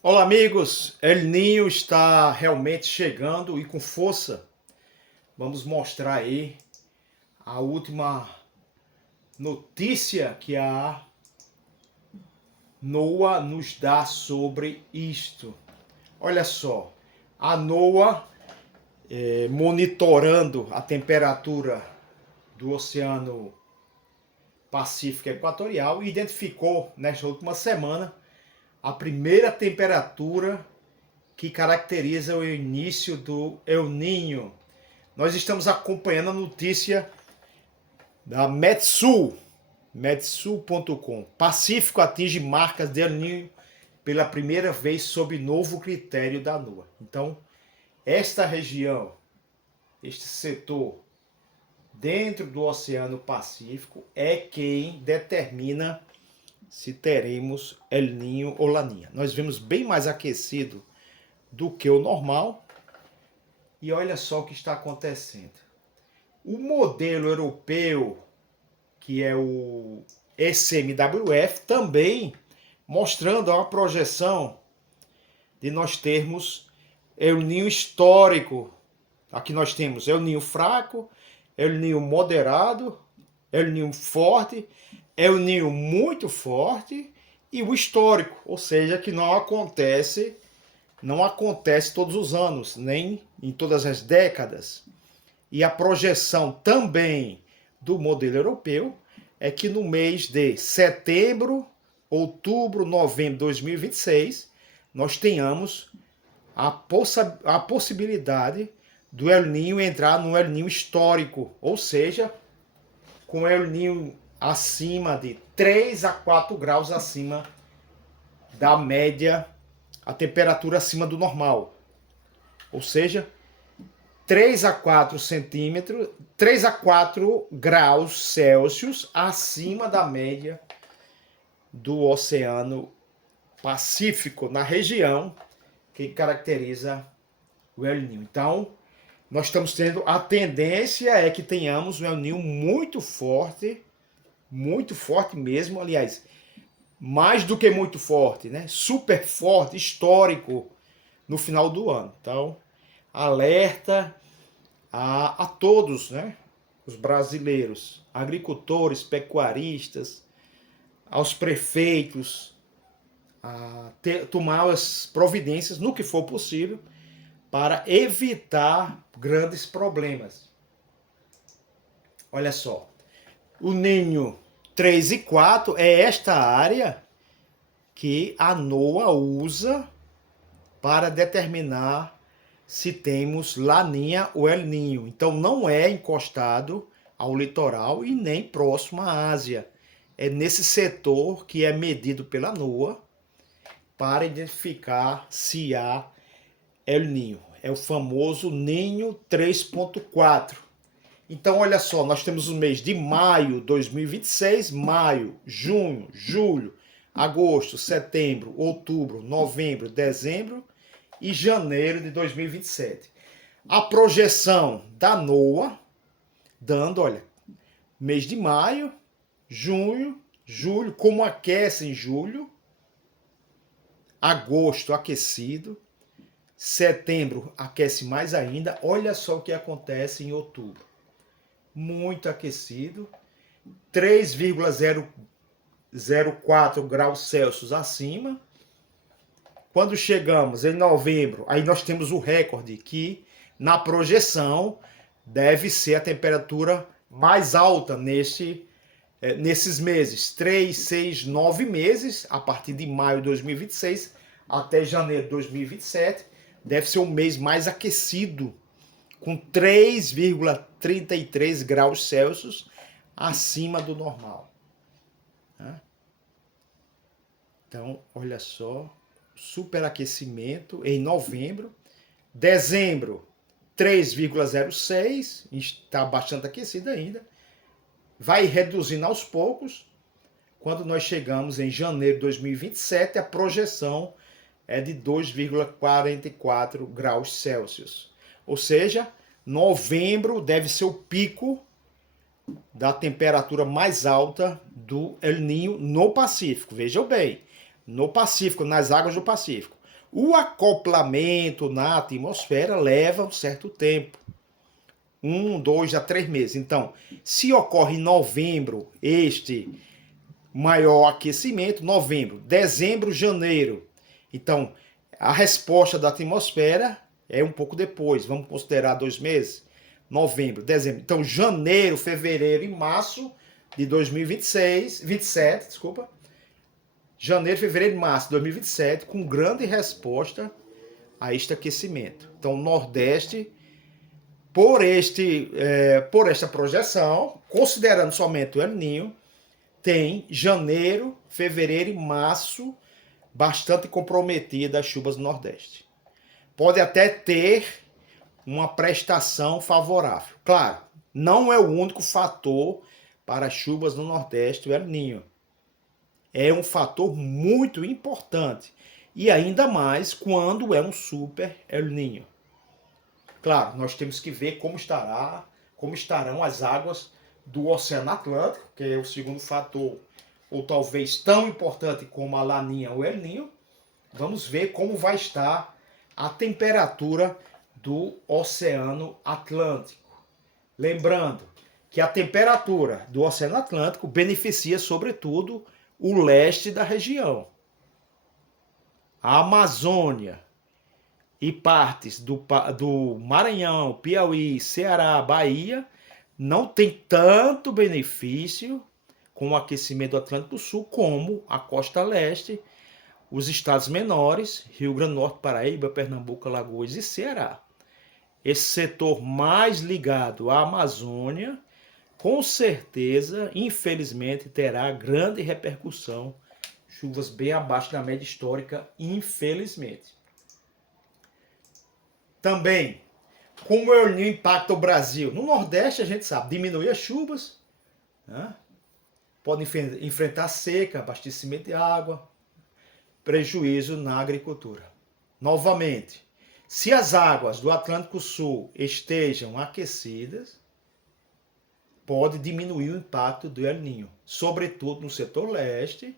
Olá, amigos! El Ninho está realmente chegando e com força. Vamos mostrar aí a última notícia que a NOAA nos dá sobre isto. Olha só, a NOAA monitorando a temperatura do Oceano Pacífico Equatorial identificou nesta última semana a primeira temperatura que caracteriza o início do El Ninho. Nós estamos acompanhando a notícia da Metsul.com. Pacífico atinge marcas de El Niño pela primeira vez sob novo critério da NOAA. Então, esta região, este setor dentro do Oceano Pacífico é quem determina se teremos El Niño ou Laninha. Nós vemos bem mais aquecido do que o normal. E olha só o que está acontecendo. O modelo europeu, que é o ECMWF, também mostrando uma projeção de nós termos El Niño histórico. Aqui nós temos El Niño fraco, El Niño moderado, El Niño forte, El Niño muito forte e o histórico, ou seja, que não acontece todos os anos, nem em todas as décadas. E a projeção também do modelo europeu é que no mês de setembro, outubro, novembro de 2026, nós tenhamos a possibilidade do El Niño entrar no El Niño histórico, ou seja, com o El Niño acima de 3 a 4 graus acima da média, a temperatura acima do normal. Ou seja, 3 a 4 centímetros, 3 a 4 graus Celsius acima da média do Oceano Pacífico, na região que caracteriza o El Niño. Então, nós estamos tendo, a tendência é que tenhamos um El Niño muito forte mesmo, aliás, mais do que muito forte, né? Super forte, histórico, no final do ano. Então, alerta a todos, né? Os brasileiros, agricultores, pecuaristas, aos prefeitos, a tomar as providências no que for possível para evitar grandes problemas. Olha só, o Ninho 3 e 4 é esta área que a NOAA usa para determinar se temos Laninha ou El Niño. Então não é encostado ao litoral e nem próximo à Ásia. É nesse setor que é medido pela NOAA para identificar se há El Niño. É o famoso Ninho 3.4. Então, olha só, nós temos o mês de maio de 2026, maio, junho, julho, agosto, setembro, outubro, novembro, dezembro e janeiro de 2027. A projeção da NOAA, dando, olha, mês de maio, junho, julho, como aquece em julho, agosto aquecido, setembro aquece mais ainda, olha só o que acontece em outubro. Muito aquecido, 3,04 graus Celsius acima. Quando chegamos em novembro, aí nós temos o recorde que na projeção deve ser a temperatura mais alta nesses meses, 3, 6, 9 meses, a partir de maio de 2026 até janeiro de 2027, deve ser o mês mais aquecido, com 3,33 graus Celsius acima do normal. Então, olha só, superaquecimento em novembro. Dezembro, 3,06, está bastante aquecido ainda. Vai reduzindo aos poucos. Quando nós chegamos em janeiro de 2027, a projeção é de 2,44 graus Celsius. Ou seja, novembro deve ser o pico da temperatura mais alta do El Niño no Pacífico. Vejam bem, no Pacífico, nas águas do Pacífico. O acoplamento na atmosfera leva um certo tempo. 1, 2 a 3 meses. Então, se ocorre em novembro este maior aquecimento, novembro, dezembro, janeiro. Então, a resposta da atmosfera é um pouco depois. Vamos considerar 2 meses? Novembro, dezembro. Então, janeiro, fevereiro e março de 27, desculpa. Janeiro, fevereiro e março de 2027, com grande resposta a este aquecimento. Então, o Nordeste, por esta projeção, considerando somente o El Niño, tem janeiro, fevereiro e março bastante comprometidas as chuvas no Nordeste. Pode até ter uma prestação favorável. Claro, não é o único fator para as chuvas no Nordeste, o El Niño. É um fator muito importante. E ainda mais quando é um super El Niño. Claro, nós temos que ver como estarão as águas do Oceano Atlântico, que é o segundo fator, ou talvez tão importante como a Laninha ou El Niño. Vamos ver como vai estar a temperatura do Oceano Atlântico. Lembrando que a temperatura do Oceano Atlântico beneficia, sobretudo, o leste da região. A Amazônia e partes do Maranhão, Piauí, Ceará, Bahia não tem tanto benefício com o aquecimento do Atlântico Sul como a costa leste, os estados menores, Rio Grande do Norte, Paraíba, Pernambuco, Alagoas e Ceará. Esse setor mais ligado à Amazônia, com certeza, infelizmente, terá grande repercussão, chuvas bem abaixo da média histórica, infelizmente. Também, como o El Niño impacta o Brasil? No Nordeste, a gente sabe, diminui as chuvas, né? Pode enfrentar seca, abastecimento de água, prejuízo na agricultura. Novamente, se as águas do Atlântico Sul estejam aquecidas, pode diminuir o impacto do El Niño, sobretudo no setor leste,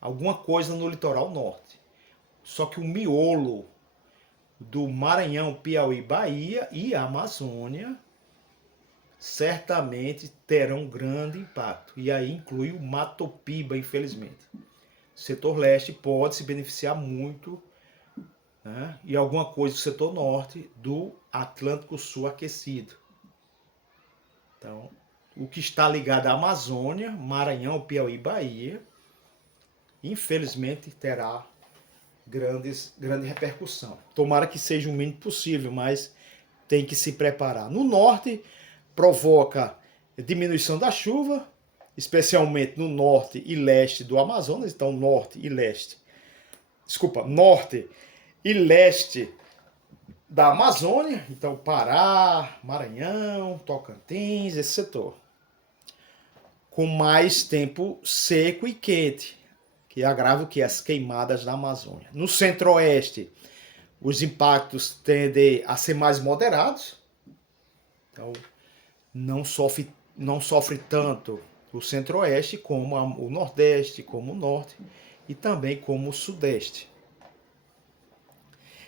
alguma coisa no litoral norte. Só que o miolo do Maranhão, Piauí, Bahia e Amazônia certamente terão grande impacto. E aí inclui o Mato Piba, infelizmente. O setor leste pode se beneficiar muito, né? E alguma coisa do setor norte do Atlântico Sul aquecido. Então, o que está ligado à Amazônia, Maranhão, Piauí, Bahia, infelizmente terá grande repercussão. Tomara que seja o mínimo possível, mas tem que se preparar. No norte, provoca diminuição da chuva, especialmente no norte e leste do Amazonas. Então, norte e leste da Amazônia. Então, Pará, Maranhão, Tocantins, esse setor. Com mais tempo seco e quente, que agrava o que? As queimadas da Amazônia. No centro-oeste, os impactos tendem a ser mais moderados. Então, não sofre tanto o centro-oeste como o nordeste, como o norte e também como o sudeste.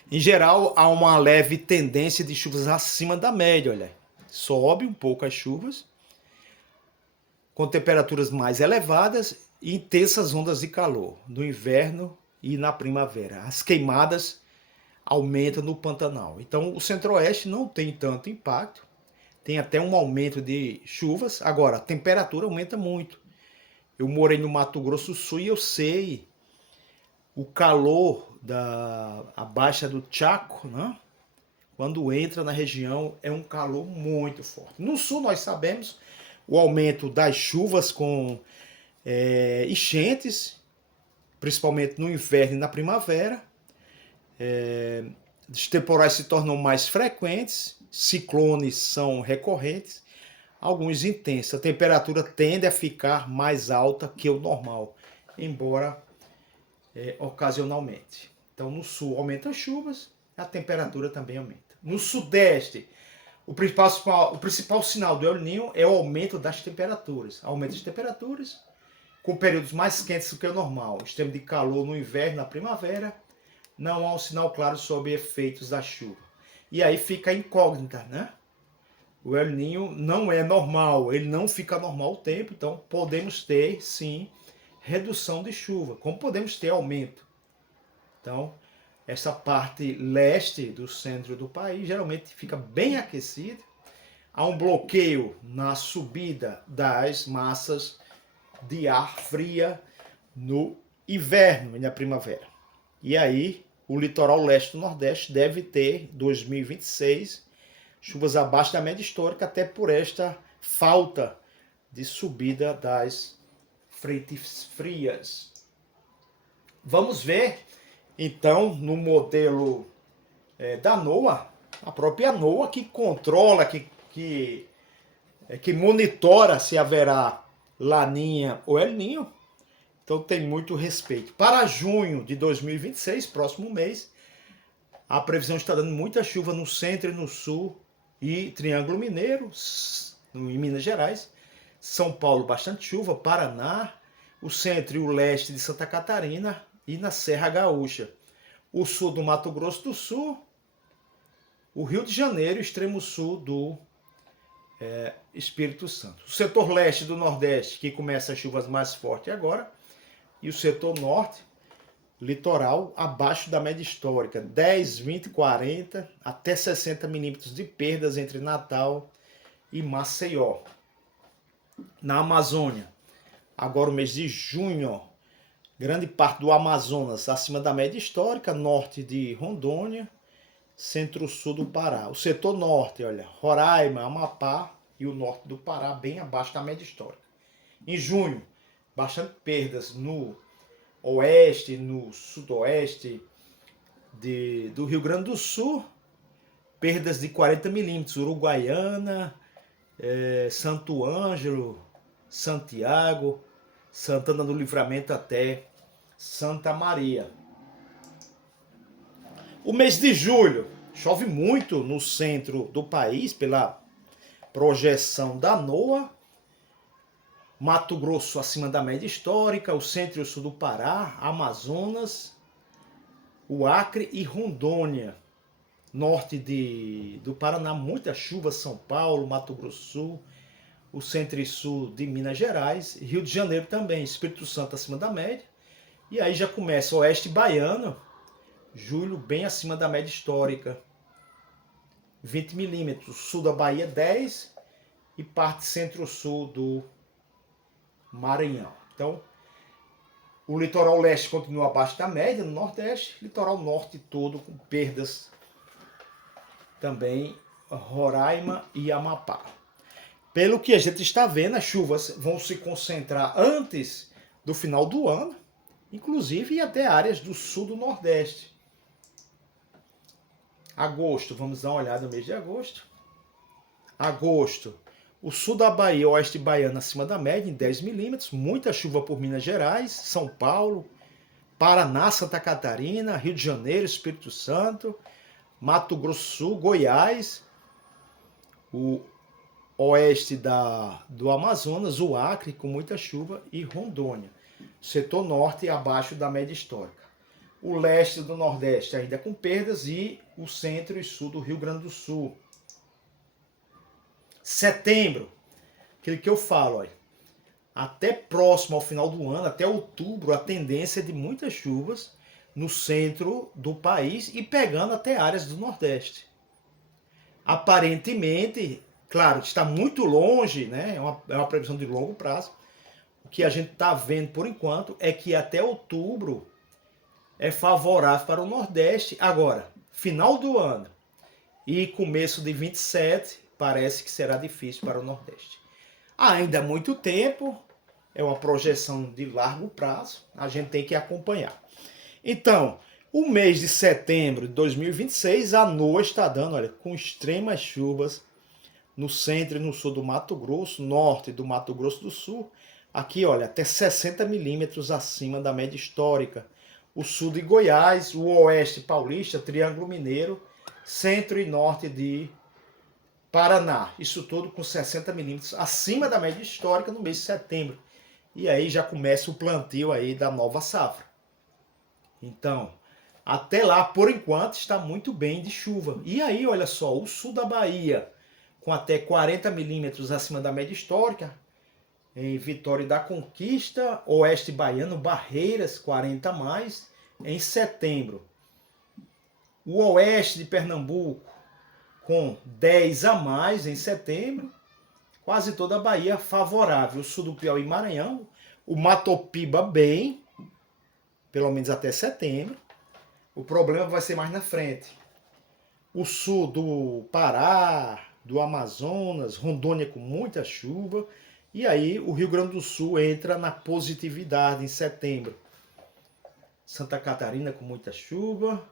Em geral, há uma leve tendência de chuvas acima da média, olha. Sobe um pouco as chuvas, com temperaturas mais elevadas e intensas ondas de calor no inverno e na primavera. As queimadas aumentam no Pantanal. Então, o centro-oeste não tem tanto impacto, tem até um aumento de chuvas. Agora, a temperatura aumenta muito. Eu morei no Mato Grosso do Sul e eu sei o calor a baixa do Chaco, né? Quando entra na região, é um calor muito forte. No sul, nós sabemos o aumento das chuvas com enchentes, principalmente no inverno e na primavera. Os temporais se tornam mais frequentes, ciclones são recorrentes, alguns intensos. A temperatura tende a ficar mais alta que o normal, embora ocasionalmente. Então, no sul aumenta as chuvas, a temperatura também aumenta. No sudeste, o principal sinal do El Niño é o aumento das temperaturas. Aumento das temperaturas, com períodos mais quentes do que o normal. Extremo de calor no inverno e na primavera, não há um sinal claro sobre efeitos da chuva. E aí fica a incógnita, né? O El Niño não é normal, ele não fica normal o tempo, então podemos ter, sim, redução de chuva, como podemos ter aumento. Então, essa parte leste do centro do país geralmente fica bem aquecida. Há um bloqueio na subida das massas de ar fria no inverno e na primavera. E aí, o litoral leste do Nordeste deve ter, 2026, chuvas abaixo da média histórica, até por esta falta de subida das frentes frias. Vamos ver, então, no modelo da NOAA, a própria NOAA que controla, que monitora se haverá Laninha ou El Niño. Então tem muito respeito. Para junho de 2026, próximo mês, a previsão está dando muita chuva no centro e no sul e Triângulo Mineiro, em Minas Gerais. São Paulo, bastante chuva. Paraná, o centro e o leste de Santa Catarina e na Serra Gaúcha. O sul do Mato Grosso do Sul, o Rio de Janeiro e o extremo sul do Espírito Santo. O setor leste do Nordeste, que começa as chuvas mais fortes agora, e o setor norte, litoral, abaixo da média histórica, 10, 20, 40, até 60 milímetros de perdas entre Natal e Maceió. Na Amazônia, agora o mês de junho, grande parte do Amazonas acima da média histórica, norte de Rondônia, centro-sul do Pará. O setor norte, olha, Roraima, Amapá e o norte do Pará, bem abaixo da média histórica. Em junho, bastante perdas no oeste, no sudoeste do Rio Grande do Sul, perdas de 40 milímetros, Uruguaiana, Santo Ângelo, Santiago, Santana do Livramento até Santa Maria. O mês de julho chove muito no centro do país pela projeção da NOAA. Mato Grosso acima da média histórica, o centro e o sul do Pará, Amazonas, o Acre e Rondônia. Norte do Paraná, muita chuva, São Paulo, Mato Grosso do Sul, o centro e sul de Minas Gerais, Rio de Janeiro também, Espírito Santo acima da média. E aí já começa o oeste baiano, julho bem acima da média histórica, 20 milímetros, sul da Bahia 10 e parte centro-sul do Maranhão. Então, o litoral leste continua abaixo da média no Nordeste, litoral norte todo com perdas também, Roraima e Amapá. Pelo que a gente está vendo, as chuvas vão se concentrar antes do final do ano, inclusive até áreas do sul do Nordeste. Agosto, vamos dar uma olhada no mês de agosto. Agosto, o sul da Bahia, oeste baiano acima da média, em 10 milímetros. Muita chuva por Minas Gerais, São Paulo, Paraná, Santa Catarina, Rio de Janeiro, Espírito Santo, Mato Grosso do Sul, Goiás, o oeste do Amazonas, o Acre, com muita chuva, e Rondônia. Setor norte abaixo da média histórica. O leste do Nordeste ainda com perdas e o centro e sul do Rio Grande do Sul. Setembro, aquele que eu falo, olha, até próximo ao final do ano, até outubro, a tendência é de muitas chuvas no centro do país e pegando até áreas do Nordeste. Aparentemente, claro, está muito longe, né? É uma previsão de longo prazo. O que a gente está vendo por enquanto é que até outubro é favorável para o Nordeste. Agora, final do ano e começo de 27, parece que será difícil para o Nordeste. Ainda há muito tempo, é uma projeção de largo prazo, a gente tem que acompanhar. Então, o mês de setembro de 2026, a NOAA está dando, olha, com extremas chuvas no centro e no sul do Mato Grosso, norte do Mato Grosso do Sul. Aqui, olha, até 60 milímetros acima da média histórica. O sul de Goiás, o oeste paulista, Triângulo Mineiro, centro e norte de Paraná. Isso tudo com 60 milímetros acima da média histórica no mês de setembro. E aí já começa o plantio aí da nova safra. Então, Até lá, por enquanto, está muito bem de chuva. E aí, olha só, o sul da Bahia, com até 40 milímetros acima da média histórica, em Vitória da Conquista, oeste baiano, Barreiras, 40 a mais, em setembro. O oeste de Pernambuco, com 10 a mais em setembro. Quase toda a Bahia favorável. O sul do Piauí e Maranhão, o Matopiba bem, pelo menos até setembro. O problema vai ser mais na frente. O sul do Pará, do Amazonas, Rondônia com muita chuva. E aí o Rio Grande do Sul entra na positividade em setembro. Santa Catarina com muita chuva.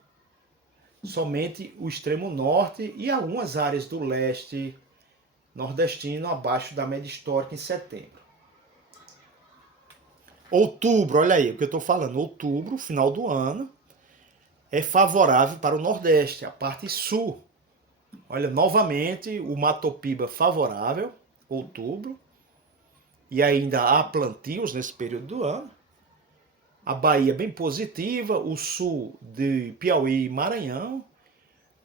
Somente o extremo norte e algumas áreas do leste nordestino abaixo da média histórica em setembro. Outubro, olha aí o que eu estou falando. Outubro, final do ano, é favorável para o Nordeste, a parte sul. Olha, novamente, o Matopiba favorável, outubro. E ainda há plantios nesse período do ano. A Bahia bem positiva, o sul de Piauí e Maranhão.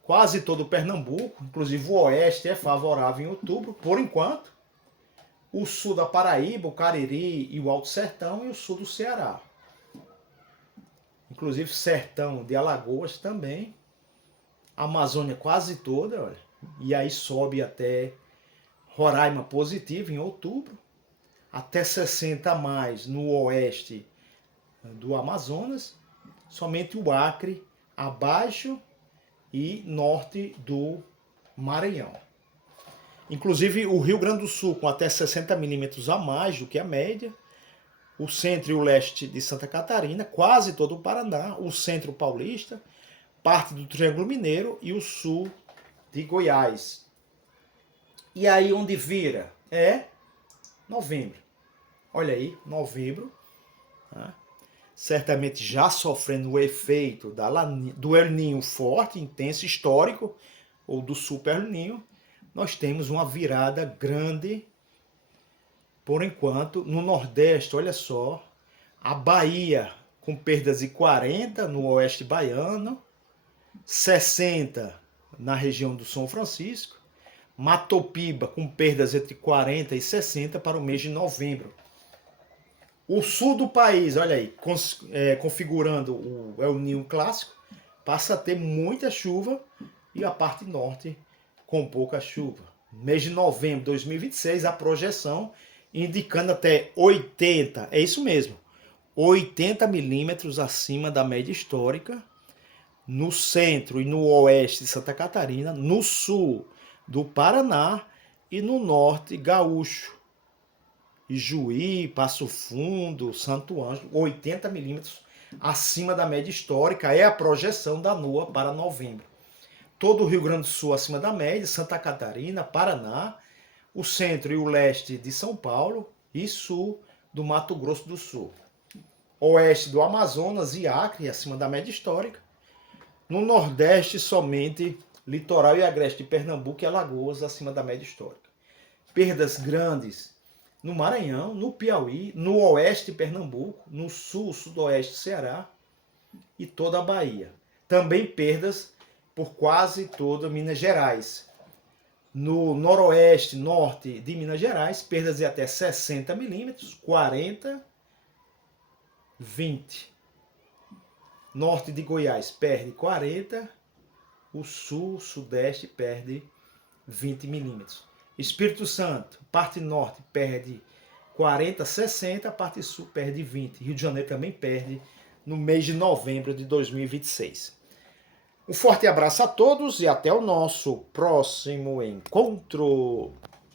Quase todo o Pernambuco, inclusive o oeste é favorável em outubro, por enquanto. O sul da Paraíba, o Cariri e o Alto Sertão e o sul do Ceará. Inclusive sertão de Alagoas também. A Amazônia quase toda, olha. E aí sobe até Roraima positivo em outubro. Até 60 a mais no oeste do Amazonas. Somente o Acre abaixo e norte do Maranhão. Inclusive o Rio Grande do Sul com até 60 milímetros a mais do que a média. O centro e o leste de Santa Catarina, quase todo o Paraná, o centro paulista, parte do Triângulo Mineiro e o sul de Goiás. E aí onde vira? É novembro. Olha aí, novembro. Tá? Certamente já sofrendo o efeito do El Niño forte, intenso, histórico, ou do Super El Niño, nós temos uma virada grande. Por enquanto, no Nordeste, olha só, a Bahia com perdas de 40 no oeste baiano, 60 na região do São Francisco, Matopiba com perdas entre 40 e 60 para o mês de novembro. O sul do país, olha aí, configurando o El Niño clássico, passa a ter muita chuva e a parte norte com pouca chuva. Mês de novembro de 2026, a projeção indicando até 80, é isso mesmo, 80 milímetros acima da média histórica, no centro e no oeste de Santa Catarina, no sul do Paraná e no norte gaúcho. Ijuí, Passo Fundo, Santo Ângelo, 80 milímetros acima da média histórica, é a projeção da NOAA para novembro. Todo o Rio Grande do Sul acima da média, Santa Catarina, Paraná, o centro e o leste de São Paulo e sul do Mato Grosso do Sul. Oeste do Amazonas e Acre, acima da média histórica. No Nordeste, somente litoral e agreste de Pernambuco e Alagoas, acima da média histórica. Perdas grandes no Maranhão, no Piauí, no oeste de Pernambuco, no sul, sudoeste do Ceará e toda a Bahia. Também perdas por quase toda Minas Gerais. No noroeste, norte de Minas Gerais, perdas de até 60 milímetros, 40, 20. Norte de Goiás perde 40, o sul, sudeste perde 20 milímetros. Espírito Santo, parte norte perde 40, 60, a parte sul perde 20. Rio de Janeiro também perde no mês de novembro de 2026. Um forte abraço a todos e até o nosso próximo encontro.